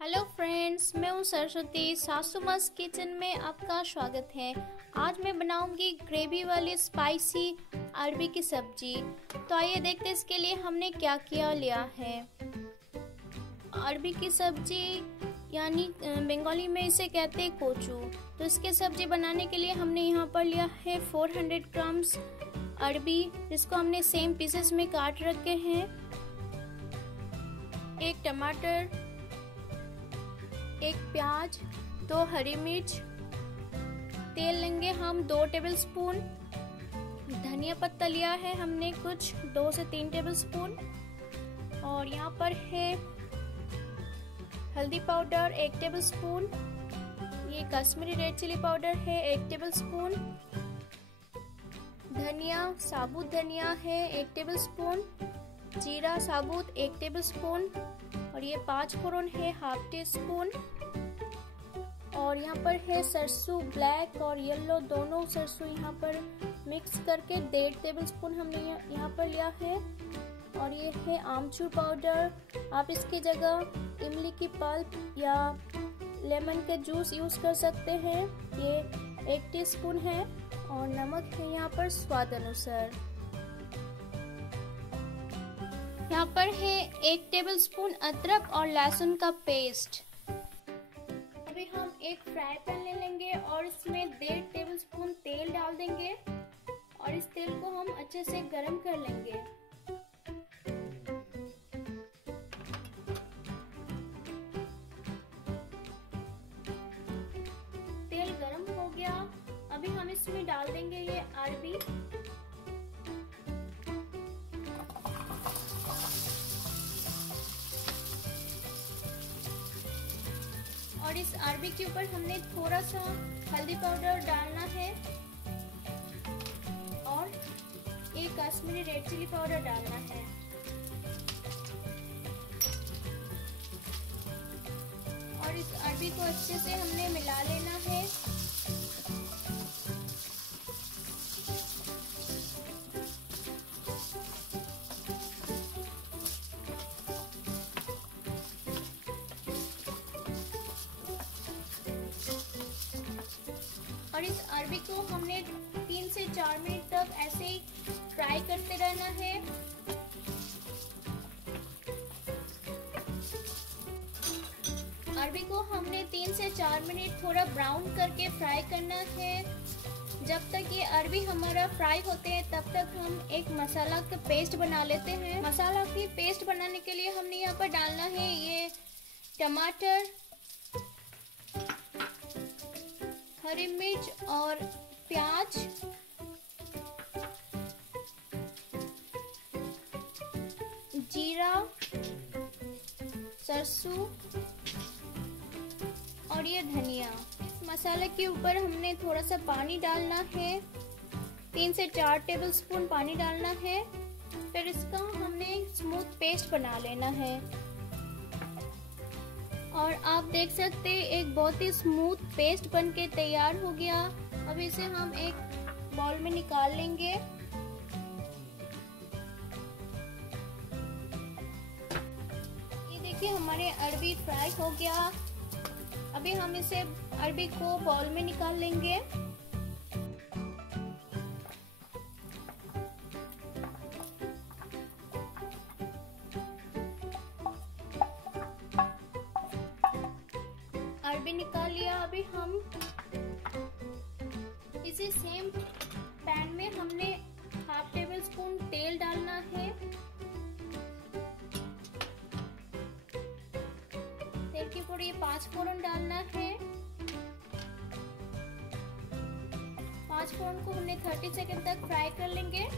Hello friends, मैं हूँ सरस्वती। सासू मास किचन में आपका स्वागत है। आज मैं बनाऊंगी ग्रेवी वाली स्पाइसी अरबी की सब्जी। तो आइए देखते हैं इसके लिए हमने क्या क्या लिया है। अरबी की सब्जी यानी बंगाली में इसे कहते हैं कोचू। तो इसके सब्जी बनाने के लिए हमने यहाँ पर लिया है 400 ग्राम्स अरबी, जिसको हमने सेम पीसेस में काट रखे हैं। एक टमाटर, एक प्याज, 2 हरी मिर्च, तेल लेंगे हम 2 टेबलस्पून, धनिया पत्ता लिया है हमने कुछ 2 से 3 टेबलस्पून, और यहाँ पर है हल्दी पाउडर 1 टेबलस्पून, ये कश्मीरी रेड चिली पाउडर है 1 टेबलस्पून, धनिया साबुत धनिया है 1 टेबलस्पून, जीरा साबुत 1 टेबलस्पून, और ये 5 फोरन है हाफ टी स्पून, और यहाँ पर है सरसों ब्लैक और येलो दोनों सरसों यहाँ पर मिक्स करके 1.5 टेबलस्पून हमने यहाँ पर लिया है, और ये है आमचूर पाउडर। आप इसकी जगह इमली की पल्प या लेमन का जूस यूज कर सकते हैं, ये 1 टीस्पून है, और नमक है यहाँ पर स्वाद अनुसार। यहाँ पर है 1 टेबलस्पून अदरक और लहसुन का पेस्ट। अभी हम एक फ्राई पैन ले लेंगे और इसमें 1.5 टेबलस्पून तेल डाल देंगे, और इस तेल को हम अच्छे से गरम कर लेंगे। तेल गरम हो गया, अभी हम इसमें डाल देंगे ये अरबी। और इस अरबी के ऊपर हमने थोड़ा सा हल्दी पाउडर डालना है, और एक कश्मीरी रेड चिली पाउडर डालना है। और इस अरबी को अच्छे से हमने मिला लेना है। और इस अरबी को हमने 3 से 4 मिनट तक ऐसे ही फ्राई करते रहना है। अरबी को हमने 3 से 4 मिनट थोड़ा ब्राउन करके फ्राई करना है। जब तक ये अरबी हमारा फ्राई होते हैं तब तक हम एक मसाला का पेस्ट बना लेते हैं। मसाला की पेस्ट बनाने के लिए हमने यहाँ पर डालना है ये टमाटर, हरी मिर्च और प्याज, जीरा, सरसों और ये धनिया। इस मसाले के ऊपर हमने थोड़ा सा पानी डालना है, 3 से 4 टेबलस्पून पानी डालना है। फिर इसका हमने स्मूथ पेस्ट बना लेना है, और आप देख सकते हैं एक बहुत ही स्मूथ पेस्ट बनके तैयार हो गया। अब इसे हम एक बाउल में निकाल लेंगे। ये देखिए हमारे अरबी फ्राई हो गया। अभी हम इसे अरबी को बाउल में निकाल लेंगे। अरबी निकाल लिया। अभी हम इसी सेम पैन में हमने हाफ टेबल स्पून तेल डालना है। तेल के ऊपर ये 5 फोरन डालना है। 5 फोरन को हमने 30 सेकंड तक फ्राई कर लेंगे।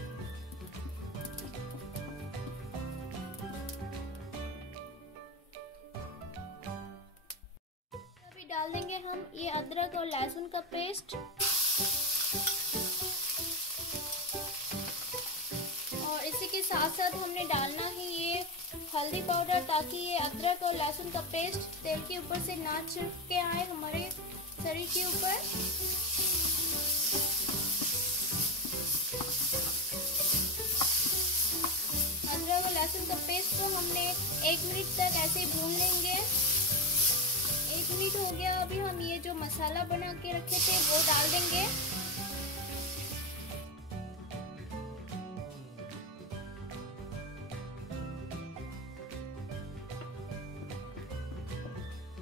डाल देंगे हम ये अदरक और लहसुन का पेस्ट, और इसी के साथ साथ हमने डालना है ये हल्दी पाउडर, ताकि ये अदरक और लहसुन का पेस्ट तेल के ऊपर से ना चिपक के आए हमारे शरीर के ऊपर। अदरक और लहसुन का पेस्ट को हमने 1 मिनट तक ऐसे ही भून लेंगे। 5 मिनट हो गया। अभी हम ये जो मसाला बना के रखे थे वो डाल देंगे।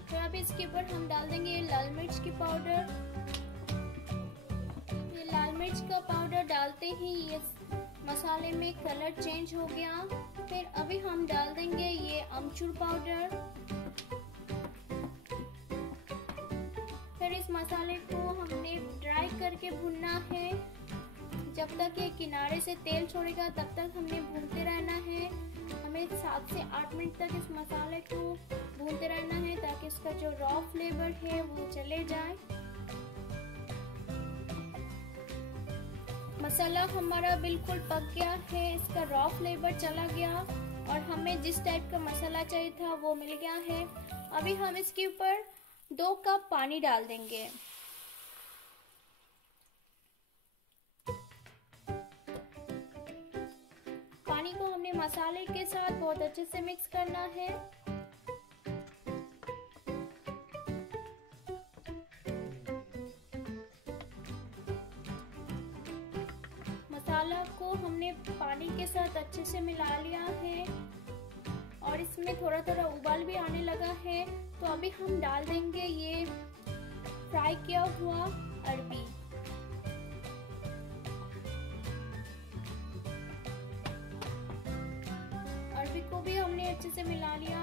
फिर अभी इसके ऊपर हम डाल देंगे लाल मिर्च की पाउडर। ये लाल मिर्च का पाउडर डालते ही ये मसाले में कलर चेंज हो गया। फिर अभी हम डाल देंगे ये अमचूर पाउडर। फिर इस मसाले को हमने ड्राई करके भूनना है। जब तक ये किनारे से तेल छोड़ेगा तब तक हमने भूनते रहना है। हमें 7 से 8 मिनट तक इस मसाले को भूनते रहना है ताकि इसका जो रॉ फ्लेवर है वो चले जाए। मसाला हमारा बिल्कुल पक गया है, इसका रॉ फ्लेवर चला गया और हमें जिस टाइप का मसाला चाहिए था वो मिल गया है। अभी हम इसके ऊपर 2 कप पानी डाल देंगे। पानी को हमने मसाले के साथ बहुत अच्छे से मिक्स करना है। मसाला को हमने पानी के साथ अच्छे से मिला लिया है और इसमें थोड़ा थोड़ा उबाल भी आने लगा है। तो अभी हम डाल देंगे ये फ्राई किया हुआ अरबी। अरबी को भी हमने अच्छे से मिला लिया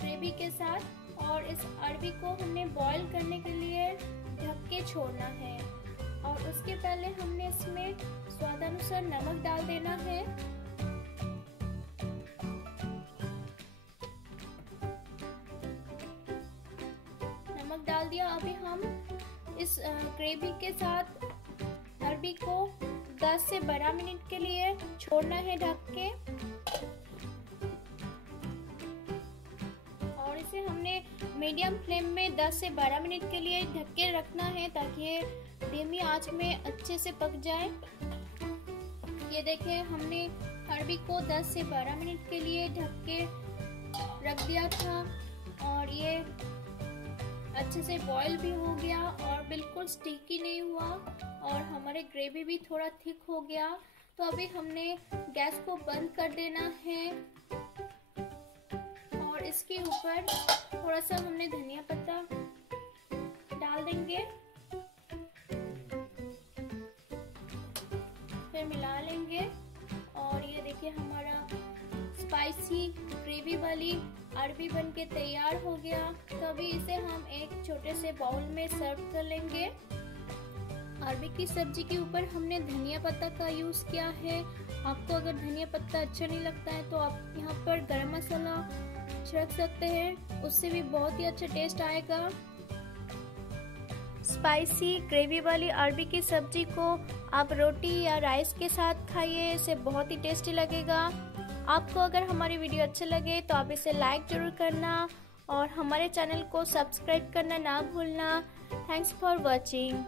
ग्रेवी के साथ और इस अरबी को हमने बॉईल करने के लिए ढक के छोड़ना है। और उसके पहले हमने इसमें स्वादानुसार नमक डाल देना है। नमक डाल दिया। अभी हम इस ग्रेवी के साथ अरबी को 10 से 12 मिनट के लिए छोड़ना है ढक के। और इसे हमने मीडियम फ्लेम में 10 से 12 मिनट के लिए ढक के रखना है ताकि ये धीमी आंच में अच्छे से पक जाए। ये देखिए हमने अरबी को 10 से 12 मिनट के लिए ढक के रख दिया था और ये अच्छे से बॉईल भी हो गया और बिल्कुल स्टिकी नहीं हुआ और हमारे ग्रेवी भी थोड़ा थिक हो गया। तो अभी हमने गैस को बंद कर देना है और इसके ऊपर थोड़ा सा हमने धनिया पत्ता डाल देंगे। फिर मिला लेंगे और ये देखिए हमारा स्पाइसी ग्रेवी वाली अरबी बनके तैयार हो गया। तो अभी इसे हम एक छोटे से बाउल में सर्व कर लेंगे। अरबी की सब्जी के ऊपर हमने धनिया पत्ता का यूज किया है। आपको अगर धनिया पत्ता अच्छा नहीं लगता है तो आप यहाँ पर गरम मसाला छिड़क सकते हैं, उससे भी बहुत ही अच्छा टेस्ट आएगा। स्पाइसी ग्रेवी वाली अरबी की सब्जी को आप रोटी या राइस के साथ खाइए, इसे बहुत ही टेस्टी लगेगा। आपको अगर हमारी वीडियो अच्छे लगे तो आप इसे लाइक जरूर करना और हमारे चैनल को सब्सक्राइब करना ना भूलना। Thanks for watching.